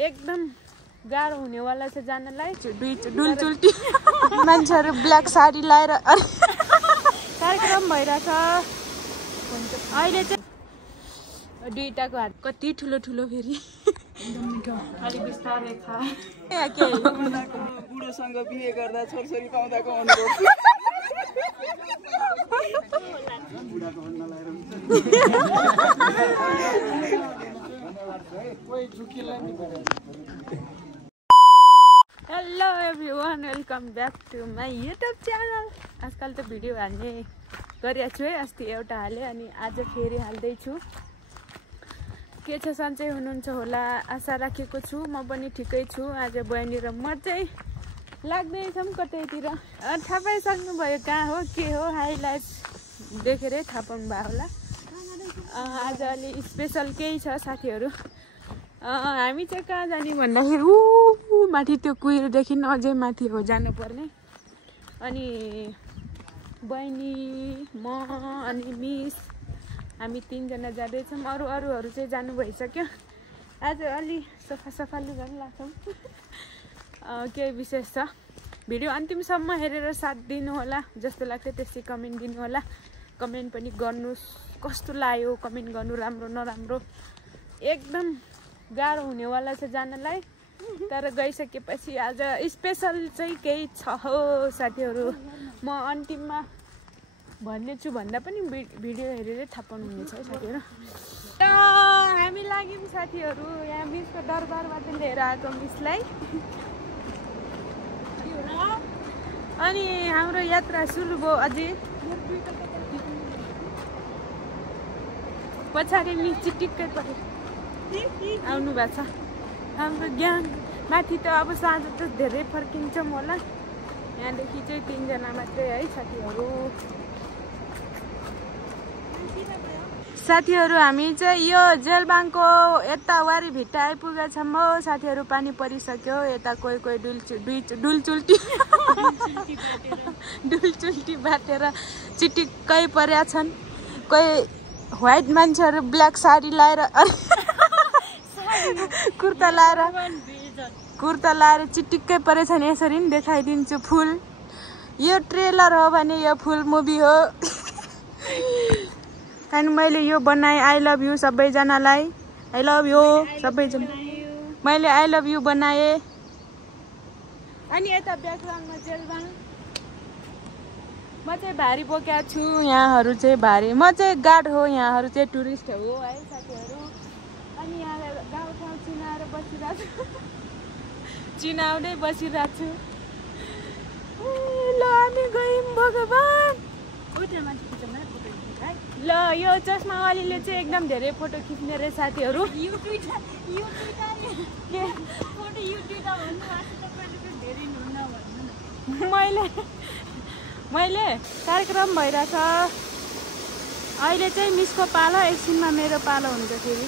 एकदम गाह्रो हुनेवाला छ जानलाई। डुलचुल्टी मान्छेहरू ब्ल्याक साडी लाएर कार्यक्रम भइरहेछ। अहिले चाहिँ दुईटाको हात कति ठुलो ठुलो फेरि अलिक बिस्तारै खा। बुढोसँग बिहे गर्दा छोरछोरी पाउँदाको अनुभव। Hello everyone, welcome back to my YouTube channel. आजकल त भिडियो हाल्ने गरिरहेको छु है। अस्ति एउटा हालेँ अनि आज फेरि हाल्दैछु। के छ, सन्चै हुनुहुन्छ होला आशा राखेको छु। म पनि ठिकै छु। आज बहिनी र म चाहिँ लाग्दैछौँ कतैतिर। थाहा पाइसक्नुभयो कहाँ हो के हो, हाइलाइट देखेरै थाहा पाउनु भयो होला। आज अलि स्पेसल केही छ साथीहरू। हामी चाहिँ कहाँ जाने भन्दाखेरि माथि त्यो कुहिरोदेखि अझै माथि हो जानुपर्ने। अनि बहिनी, म अनि मिस, हामी तीनजना जाँदैछौँ। अरूहरू चाहिँ जानु भइसक्यो। आज अलि सफा लुगा पनि लाग्छौँ। केही विशेष छ। भिडियो अन्तिमसम्म हेरेर साथ दिनु होला। जस्तो लाग्छ त्यस्तै कमेन्ट दिनु होला। कमेन्ट पनि गर्नुहोस्, कस्तो लाग्यो कमेन्ट गर्नु, राम्रो नराम्रो। एकदम गाह्रो हुनेवाला छ जानलाई, तर गइसकेपछि आज स्पेसल चाहिँ केही छ हो साथीहरू। म अन्तिममा भन्नेछु भन्दा पनि भिडियो हेरेरै थाहा पाउनुहुनेछ है साथीहरू। हामी लाग्यौँ साथीहरू यहाँ मिसको दरबारबाट लिएर आएको मिसलाई। अनि हाम्रो यात्रा सुरु भयो। अझै पछाडि मिस चिटिक्कै आउनु भएको छ। हाम्रो ज्ञान माथि त अब साँझ त धेरै फर्किन्छौँ होला। यहाँदेखि चाहिँ तीनजना मात्रै है साथीहरू। हामी चाहिँ यो जेलबाङको यता वारी भिट्टा आइपुगेका छौँ हो साथीहरू। पानी परिसक्यो। यता कोही डुलचुल्टी बाटेर चिटिक्कै परेका छन्। कोही व्हाइट मान्छेहरू ब्ल्याक साडी लाएर कुर्ता लाएर चिटिक्कै परेछन्। यसरी नि देखाइदिन्छु फुल। यो ट्रेलर हो भने यो फुल मुभी हो। अनि मैले यो बनाएँ। आई लभ यु सबैजनालाई। आई लभ यु सबैजना। मैले आई लभ यु बनाएँ। अनि यता ब्याकग्राउन्डमा जेलबाङ। म चाहिँ भारी बोकेको छु। यहाँहरू चाहिँ भारी, म चाहिँ गार्ड हो, यहाँहरू चाहिँ टुरिस्ट हो है साथीहरू। अनि यहाँ गाउँठाउँ चिनाएर बसिरहेको छु। चिनाउँदै बसिरहेको छु। ल हामी गयौँ भगवान्। ल यो चस्मावालीले चाहिँ एकदम धेरै फोटो खिच्ने रे साथीहरू। मैले कार्यक्रम भइरहेछ। अहिले चाहिँ मिसको पालो, एकछिनमा मेरो पालो हुन्छ फेरि।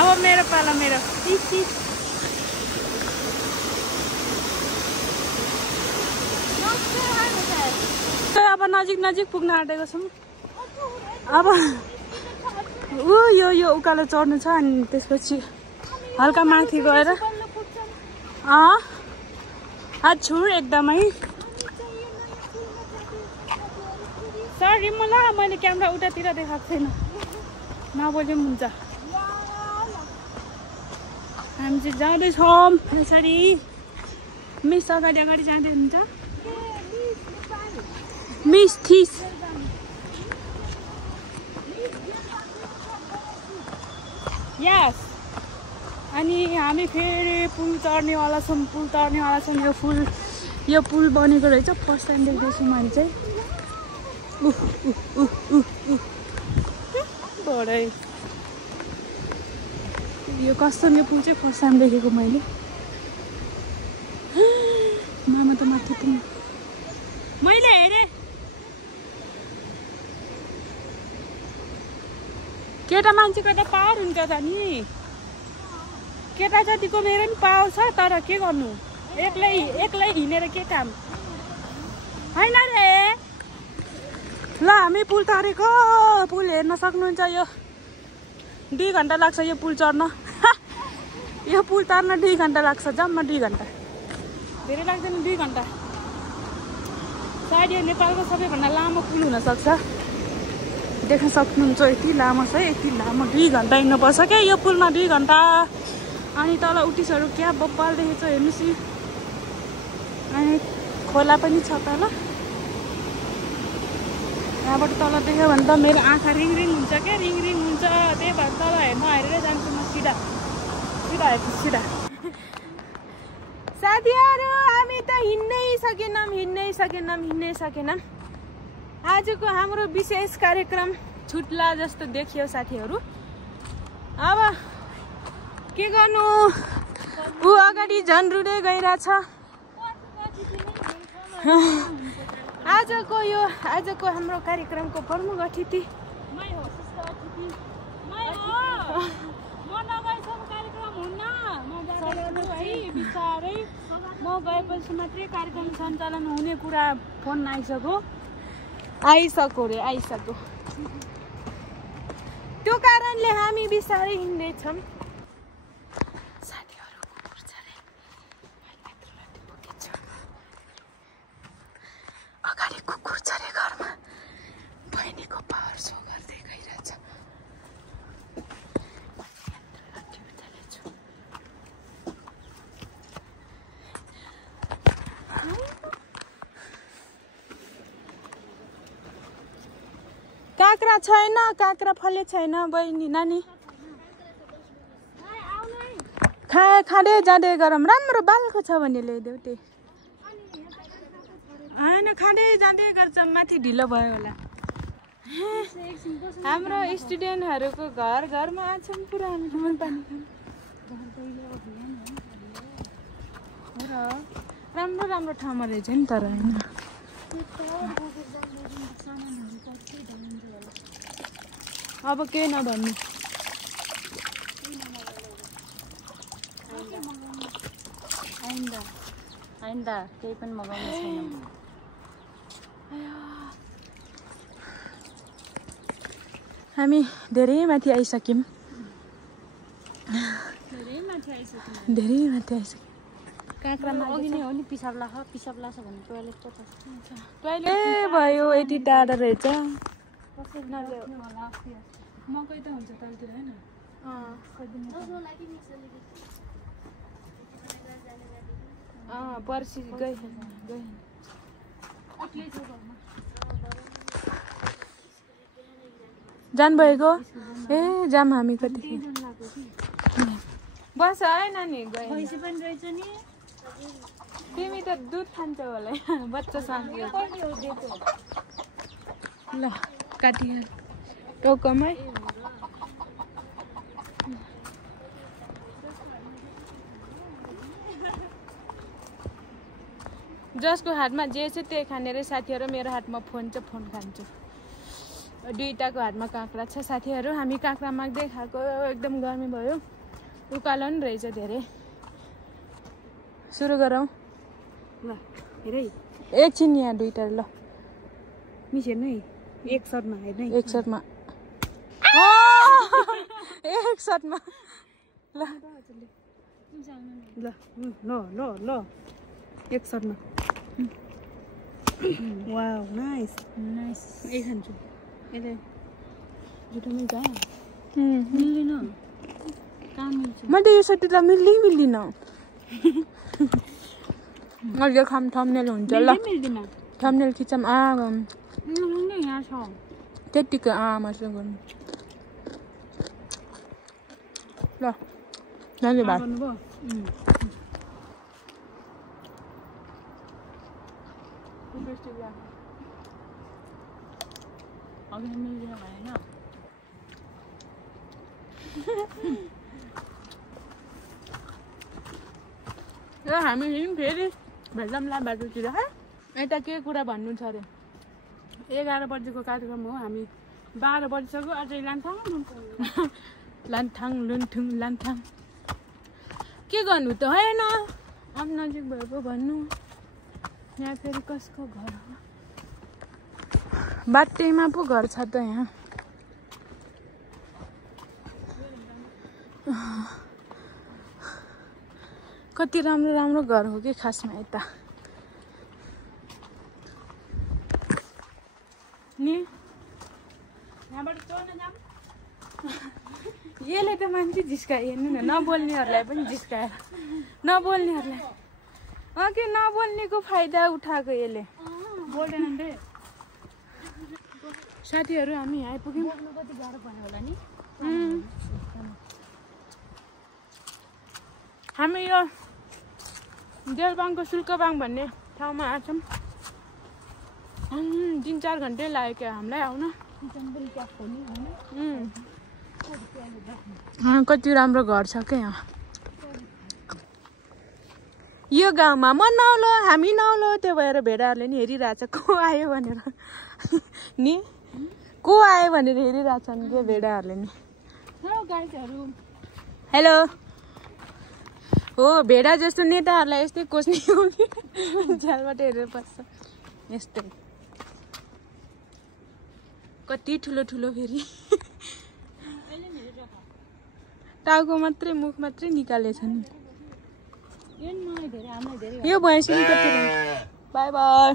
अब मेरो पालो, मेरो अब नजिक पुग्न आँटेको छौँ। अब यो उकालो चढ्नु छ। अनि त्यसपछि हल्का माथि गएर हात छुर एकदमै। सरी मैले क्यामेरा उतातिर देखाएको छैन, नबोले पनि हुन्छ। हामी चाहिँ जाँदैछौँ यसरी। मिस अगाडि जाँदै हुन्छ। मिस थिस यस। अनि हामी फेरि पुल चढ्नेवाला छौँ। यो पुल बनेको रहेछ। फर्स्ट टाइम देख्दैछु मैले चाहिँ। बडै यो कस्तो यो पुल चाहिँ फर्स्ट टाइम देखेको मैले। मामा त माथि पुग्नु मैले हेरेँ। केटा मान्छेको त पावर हुन्छ त नि। केटा जतिको मेरो पनि पावर छ, तर के गर्नु, एक्लै हिँडेर के काम होइन रे। हामी पुल तरेको पुल हेर्न सक्नुहुन्छ यो 2 घण्टा लाग्छ यो पुल चढ्न यो पुल तर्न 2 घण्टा लाग्छ जम्मा 2 घण्टा धेरै लाग्दैन 2 घण्टा सायद यो नेपालको सबैभन्दा लामो पुल हुन सक्छ देख्न सक्नुहुन्छ यति लामो छ यति लामो 2 घण्टा हिँड्नुपर्छ क्या यो पुलमा 2 घण्टा अनि तल उटिसहरू क्या बप्पाल देखेछ हेर्नुहोस् अनि खोला पनि छ तल यहाँबाट तल देख्यो भने त मेरो आँखा रिङ हुन्छ क्या रिङ हुन्छ त्यही भएर तल हेर्न हेरेरै जान्छु म सिधा सिधा साथीहरू हामी त हिँड्नै सकेनौँ आजको हाम्रो विशेष कार्यक्रम छुट्ला जस्तो देखियो साथीहरू अब के गर्नु ऊ अगाडि झन् रुँदै गइरहेछ आजको हाम्रो कार्यक्रमको प्रमुख अतिथि म गएपछि मात्रै कार्यक्रम सञ्चालन हुने कुरा फोन आइसक्यो त्यो कारणले हामी बिस्तारै हिँड्दैछौँ साथीहरू अगाडि कुकुर छ रे घरमा बहिनीको पावर सो गर्दै गइरहेछ काँक्रा छैन काँक्रा फले छैन बहिनी नानी खाँदै जाँदै गरौँ राम्रो बालको छ भने ल्याइदेऊ त्यही होइन खाँदै जाँदै गर्छ माथि ढिलो भयो होला हाम्रो स्टुडेन्टहरूको घरमा आछौँ पुरा हामी नुन पानी खानु राम्रो ठाउँमा रहेछ नि तर होइन अब केही नभन्नु आइन्दा केही पनि मगाउनु छैन हामी धेरै माथि आइसक्यौँ काँक्रामा अघि नै हो नि पिसाब लाग्छ भने टोयलेट पो छ ए भयो यति टाढा रहेछ मकै त हुन्छ तलतिर होइन पर्सि गए जानुभएको ए जाम हामी कति बस है नानी पैसा पनि रहेछ नि तिमी त दुध खान्छौ होला बच्चासँग ल काटिहाल टाउकोमै जसको हातमा जे छ त्यही खाने रे साथीहरू मेरो हातमा फोन छ फोन खान्छु दुईटाको हातमा काँक्रा छ साथीहरू हामी काँक्रा माग्दै खाएको एकदम गर्मी भयो उकालो नि रहेछ धेरै सुरु गरौँ ल हेरै एकछिन यहाँ दुईटा ल मिस हेर्नु है एक सर्टमा हेर्नु एक सर्टमा एक सर्टमा ल ल ल ल एक सर्टमा वाउ नाइस एक खान्छु यसले जुठोमै जा मिल्दैन कहाँ मिल्छ मैले यो सट्टीलाई मिल्दिन मैले थम्बनेल हुन्छ ल मिल्दैन थम्बनेल खिचौँ यहाँ छ त्यतिकै मासु गर्नु ल धन्यवाद भन्नुभयो अघि मिल्दैन भएन र हामी फेरि भेट्लाम्ला बाटोतिर है यता के कुरा भन्नु छ अरे 11 बजीको कार्यक्रम हो हामी 12 बजिसक्यो अझै लान्थाङ के गर्नु त होइन अब नजिक भएको भन्नु यहाँ फेरि कसको घर हो बाटैमा पो घर छ त यहाँ। कति राम्रो राम्रो घर हो कि खासमा यता नि। यसले त मान्छे जिस्कायो हेर्नु न, नबोल्नेहरूलाई पनि जिस्काएर, नबोल्नेहरूलाई के नबोल्नेको फाइदा उठाएको यसले। बोल्दैन रे साथीहरू, हामी आइपुग्यौँ। हामी यो देलबाङको शुल्कबाङ भन्ने ठाउँमा आछौँ। 3-4 घन्टै लाग्यो क्या हामीलाई आउन। कति राम्रो घर छ क्या यहाँ। यो गाउँमा म नौलो, हामी नौलो, त्यो भएर भेडाहरूले नि हेरिरहेछ को आयो भनेर नि, को आयो भनेर हेरिरहेछन् क्या भेडाहरूले नि। हेलो। हो भेडा जस्तो नेताहरूलाई यस्तै कोस्ने हो कि झ्यालबाट हेरेर बस्छ यस्तै। कति ठुलो ठुलो फेरि टाउको मात्रै मुख मात्रै निकालेछ नि। यो भैँसी कति बाई बाई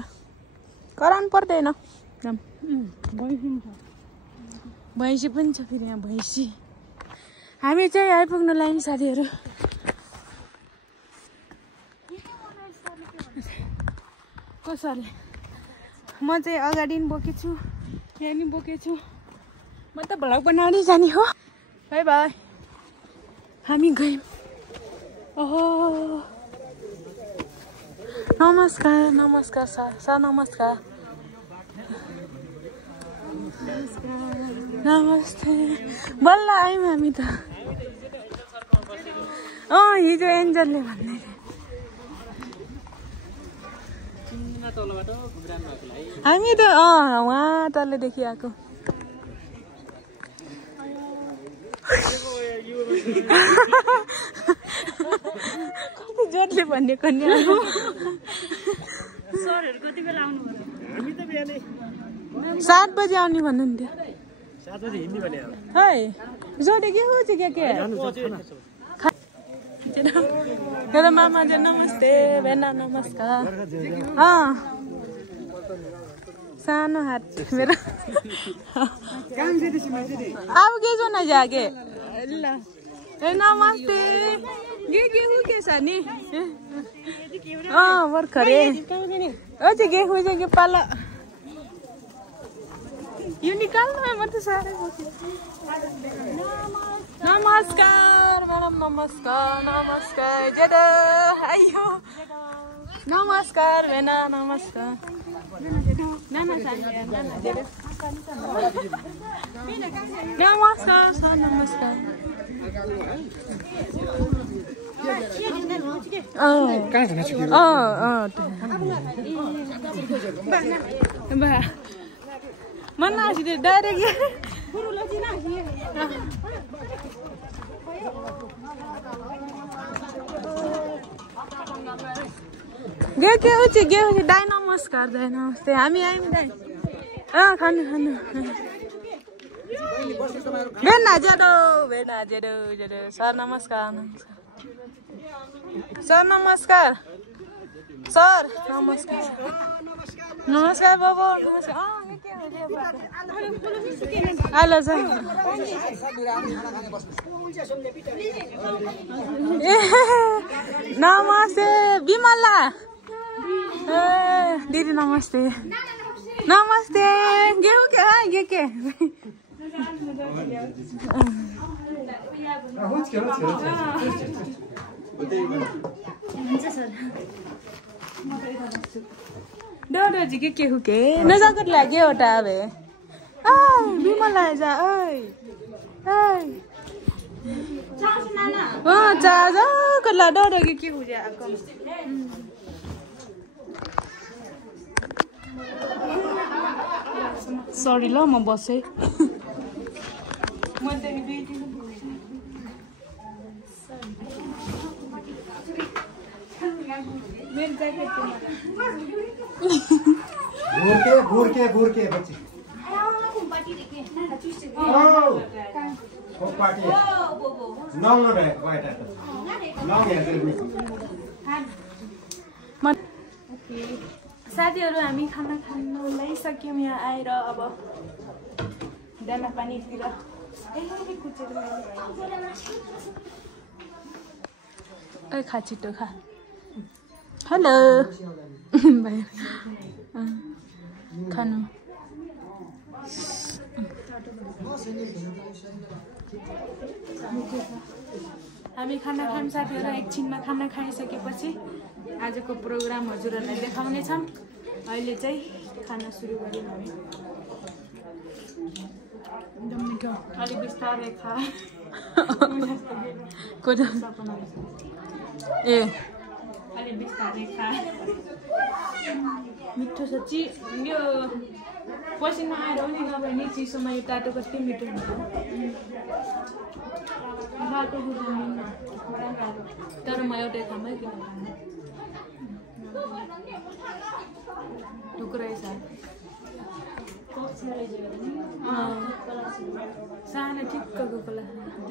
कराउनु पर्दैन। भैँसी पनि छ फेरि यहाँ भैँसी। हामी चाहिँ आइपुग्न लाग्यौँ साथीहरू। कसरी म चाहिँ अगाडि नि बोकेछु, यहाँ नि बोकेछु। म त भ्लग बनाउँदै जाने हो। By by. हामी गयौँ। ओहो नमस्कार नमस्कार सर नमस्कार नमस्ते। बल्ल आयौँ हामी त। हिजो एन्जलले भन्दै हामी त वहाँ तलदेखि आएको। कति जोडले भनेको नि। सरहरू कति बेला आउनु पर्यो? हामी त बिहानै 7 बजे आउने भन्नुहुन्थ्यो। 7 बजे हिँड्ने भने है जोडे के हो चाहिँ के मेरो मामा जी नमस्ते, भेना नमस्कार। सानो हात मेरो अब के जो न जागे ल नमस्ते। गेहूँ के छ नि भर्खरै अझै गेहूँ चाहिँ के पाल यो निकाल्नु म त साह्रै नमस्कार म्याडम नमस्कार नमस्कार जेडो आइयो नमस्कार भेना नमस्कार नमस्कार सर नमस्कार। मन आसिदे डाइरेक्ट गे दाइ नमस्कार दाइ नमस्ते। हामी आयौँ दाइ खानु खानु भेना जेडो सर नमस्कार सर नमस्कार सर नमस्कार नमस्कार बाबु नमस्कार। हेलो सर नमस्ते बिमला दिदी नमस्ते नमस्ते। गेहूँ के डोडो जी के हो के नजाकत लागे ओटा आवे बिमला जा ओइ चाजा कला डोडो के हो जा कम सरी ल म बसे घूर के बच्चे साथीहरू हामी खाना खानु ल्याइसक्यौँ यहाँ आएर अब दाना पानीतिर खा छिटो खा हेलो खानु हामी खाना खाऊँ साथीहरू एकछिनमा खाना खाइसकेपछि आजको प्रोग्राम हजुरहरूलाई देखाउनेछौँ अहिले चाहिँ खाना सुरु गऱ्यौँ हामी एकदम मिठो अलिक बिस्तारै खा ए अलिक बिस्तारै खा मिठो छ यो पसिना आएर पनि नभए नि चिसोमा यो तातो कति मिठो हुन्छ बाटो तर म एउटै खामै किन खानु टुक्रै छ सानो ठिक्कको कोला 2-3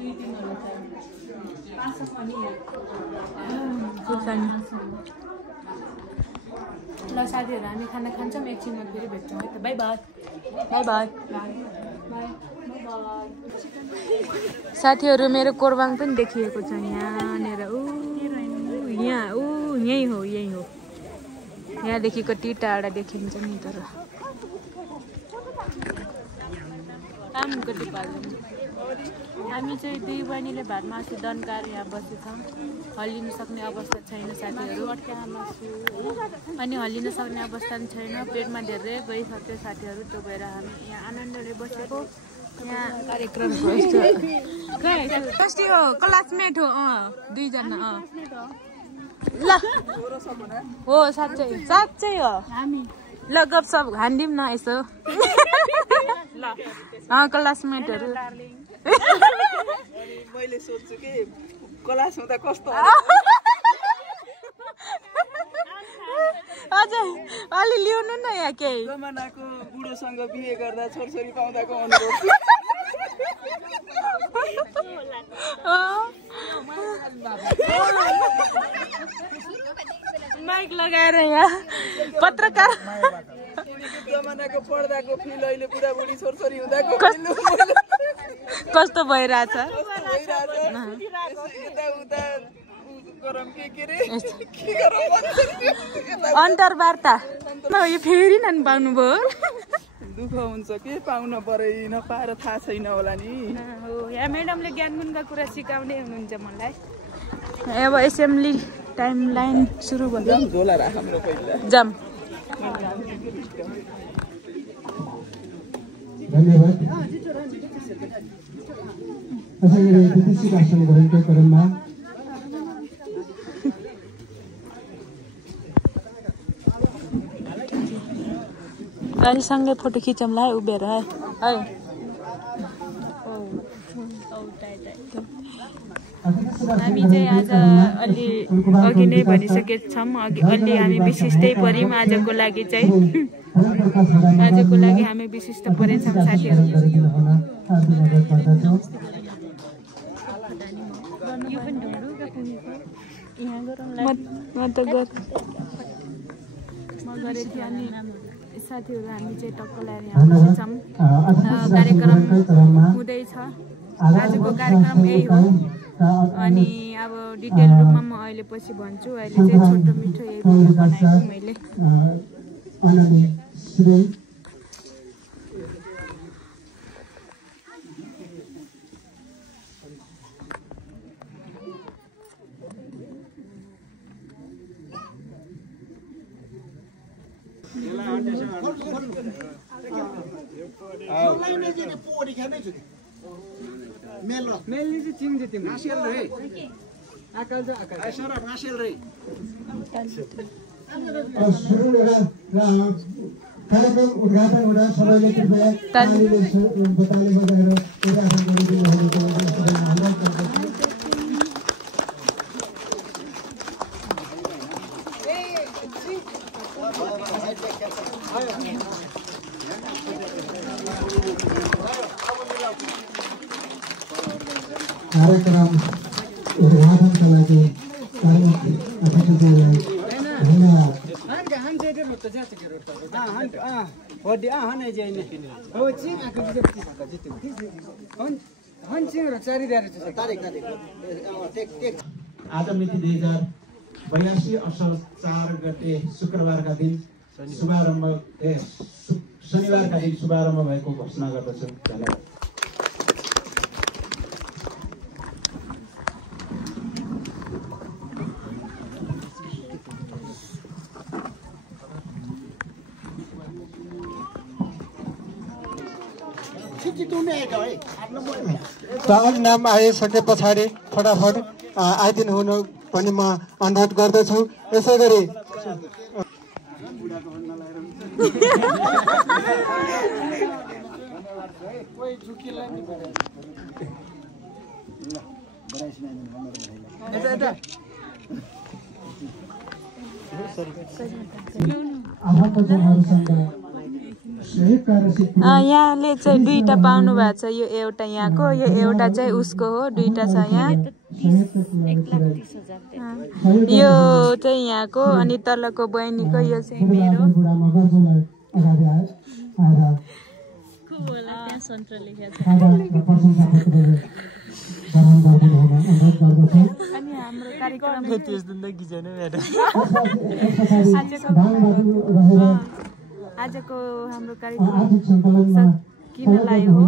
ल साथीहरू हामी खाना खान्छौँ एकछिनमा फेरि भेट्छौँ है त by by by by by साथीहरू मेरो कोरबाङ पनि देखिएको छ यहाँनिर यही हो यहाँदेखि कति टाढा देखिन्छ नि तर हामी चाहिँ दुई बहिनीले भात मासु दनकार यहाँ बसेछौँ हल्लिनु सक्ने अवस्था छैन साथीहरू अनि हल्लिन सक्ने अवस्था पनि छैन पेटमा धेरै गइसक्यो साथीहरू त्यो भएर हामी यहाँ आनन्दले बसेको यहाँ कार्यक्रम हो क्लासमेट हो दुईजना ल हो साँच्चै हो ल गफसप हान्दिउँ न यसो क्लासमेटहरू मैले सोच्छु कि क्लास हुँदा कस्तो हजुर अलि ल्याउनु न यहाँ केही जमानाको बुढोसँग बिहे गर्दा छोरछोरी पाउँदाको अनुभव माइक लगाएर यहाँ पत्रकार जमानाको पढ्दाको फिल अहिले बुढाबुढी छोरछोरी हुँदाको कस्तो भइरहेछ अन्तर्वार्ता यो फेरि नन् पाउनुभयो दुःख हुन्छ के पाउन परे नपाएर थाहा छैन होला नि हो यहाँ म्याडमले ज्ञानगुणका कुरा सिकाउँदै हुनुहुन्छ मलाई अब एसेम्ब्ली टाइम लाइन सुरु भयो झोला राख हाम्रो पहिला जाम धन्यवाद क्रममा गाडीसँगै फोटो खिचौँला है उभिएर है हामी चाहिँ आज अलि अघि नै भनिसकेछौँ अलि हामी विशिष्टै पऱ्यौँ आजको लागि चाहिँ आजको लागि हामी विशिष्ट परेछौँ साथीहरू म गरेको थिएँ अनि साथीहरू हामी चाहिँ टक्क ल्याएर यहाँ बसेछौँ कार्यक्रम हुँदैछ आजको कार्यक्रम यही हो अनि अब डिटेल रूपमा म अहिले पछि भन्छु अहिले चाहिँ छोटो मिठो यही बनाएको मैले मेलली चाहिँ चिन्छ तिम्रो नासियल रे आकाल चाहिँ आकाल सर नासियल रे कार्यक्रम उद्घाटन हुँदा सबैले कृपया तालीले बताले बजाएर उद्घाटन गरिदिनु भएको कार्यक्रम उद्घाटनको लागि अतिथिज्यूलाई धन्यवाद। आज मिति 2082 असार 4 गते शुक्रबारका दिन शनिबारका दिन शुभारम्भ भएको घोषणा गर्दछु। धन्यवाद। अन्य नाम आइसके पछाडि फटाफट आइदिनु हुनु पनि म अनुरोध गर्दछु। यसै गरी यहाँले चाहिँ दुईटा पाउनु भएको छ। यो एउटा यहाँको, यो एउटा चाहिँ उसको हो। दुईटा छ यहाँ। यो चाहिँ यहाँको अनि तलको बहिनीको, यो चाहिँ मेरो। अनि हाम्रो कार्यक्रम आजको हाम्रो कार्यक्रम सकिन लाग्यो हो।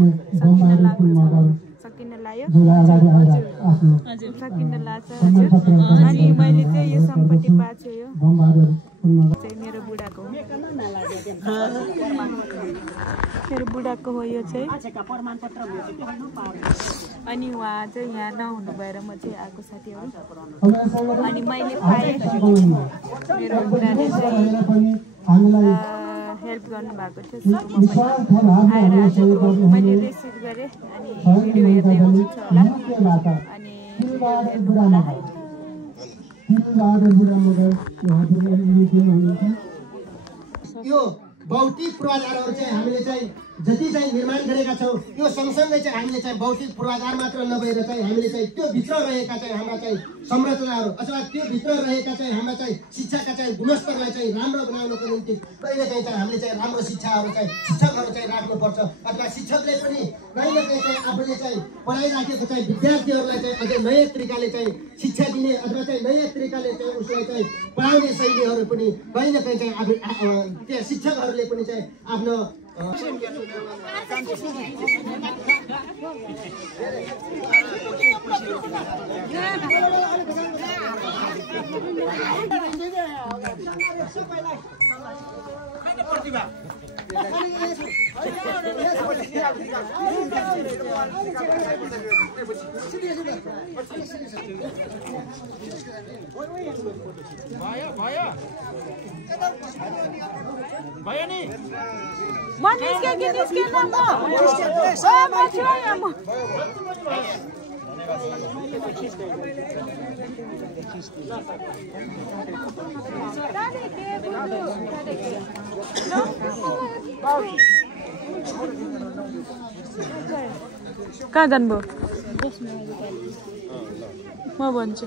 सकिन लाग्छ हजुर। अनि मैले चाहिँ यो सम्पत्ति पाएको छु। यो चाहिँ मेरो बुढाको हो। मेरो बुढाको हो यो चाहिँ। अनि उहाँ चाहिँ यहाँ नहुनु भएर म चाहिँ आएको साथीहरू। अनि मैले पाएँ मेरो बुढाले चाहिँ हेल्प गर्नुभएको थियो। आएर मैले रिसिभ गरेँ अनि भिडियो हेर्दै हुनुहुन्छ होला। अनि यो भौतिक पूर्वाधारहरू चाहिँ हामीले चाहिँ जति चाहिँ निर्माण गरेका छौँ त्यो सँगसँगै चाहिँ हामीले चाहिँ भौतिक पूर्वाधार मात्र नभएर चाहिँ हामीले चाहिँ त्यो भित्र रहेका चाहिँ हाम्रा चाहिँ संरचनाहरू अथवा त्यो भित्र रहेका चाहिँ हाम्रा चाहिँ शिक्षाका चाहिँ गुणस्तरलाई चाहिँ राम्रो बनाउनको निम्ति कहिलेकाहीँ चाहिँ हामीले चाहिँ राम्रो शिक्षाहरू चाहिँ शिक्षकहरू चाहिँ राख्नुपर्छ। अथवा शिक्षकले पनि कहीँ न कहीँ चाहिँ आफूले चाहिँ पढाइराखेको चाहिँ विद्यार्थीहरूलाई चाहिँ अझै नयाँ तरिकाले चाहिँ शिक्षा दिने अथवा चाहिँ नयाँ तरिकाले चाहिँ उसलाई चाहिँ पढाउने शैलीहरू पनि कहीँ न कहीँ चाहिँ त्यो शिक्षकहरूले पनि चाहिँ आफ्नो कहाँ जानुभयो म भन्छु।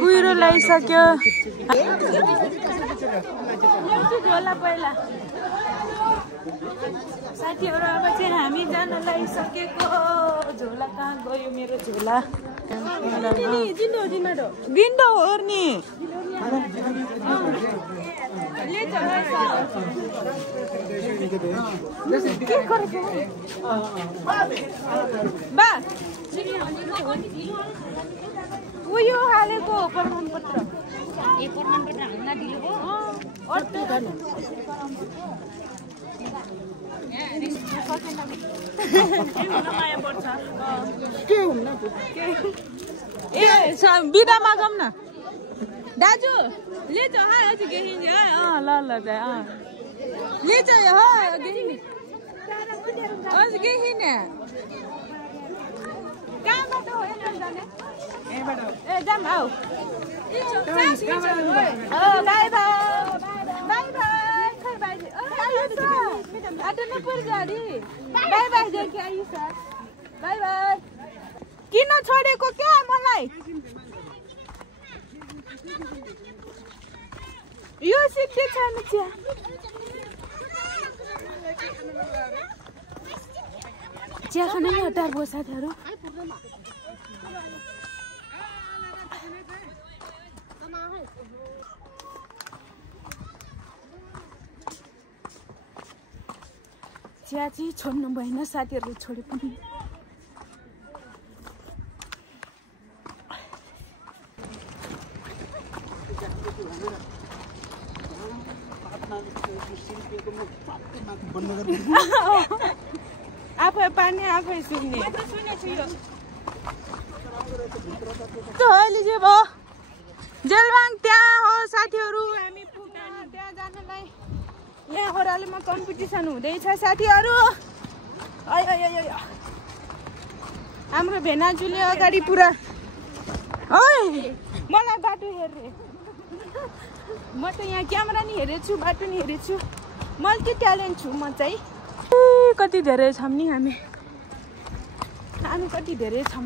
कुहिरो ल्याइसक्यो। झोला पहिला साथीहरू अब चाहिँ हामी जान लागिसकेको। झोला कहाँ गयो मेरो झोला? गिन्डो हो नि। उयो हालेको प्रमाणपत्र। प्रमाणपत्र हामीलाई ढिलो भयो। बिदामा जाऊँ न दाजु। ले जाओ हाँ आज गेही ल ल ले जाओ हाँ गेही आज गेही ने कहाँबाट हो जाने? ए जाम आऊ। बाई बाई बाई बाई खै बाई आटो न पुर गाडी। बाई बाई देखि आइस बाई बाई। किन छोडेको क्या मलाई यो सिक्दै छैन चिया चिया खान नि हतार भयो साथीहरू चिया चाहिँ छोड्नु भएन साथीहरूले छोडे पनि आफै पानी आफै सुन्ने अहिले चाहिँ भयो जेलबाङ त्यहाँ हो साथीहरू हामी पुग्न त्यहाँ जानलाई यहाँ ओह्रालोमा कम्पिटिसन हुँदैछ साथीहरू हाम्रो भेनाजुले अगाडि पुरा ओइ मलाई बाटो हेर्ने म त यहाँ क्यामेरा नि हेरेको छु बाटो नि हेरेको छु मल्टी ट्यालेन्ट छु म चाहिँ कति धेरै छौँ नि हामी कति धेरै छौँ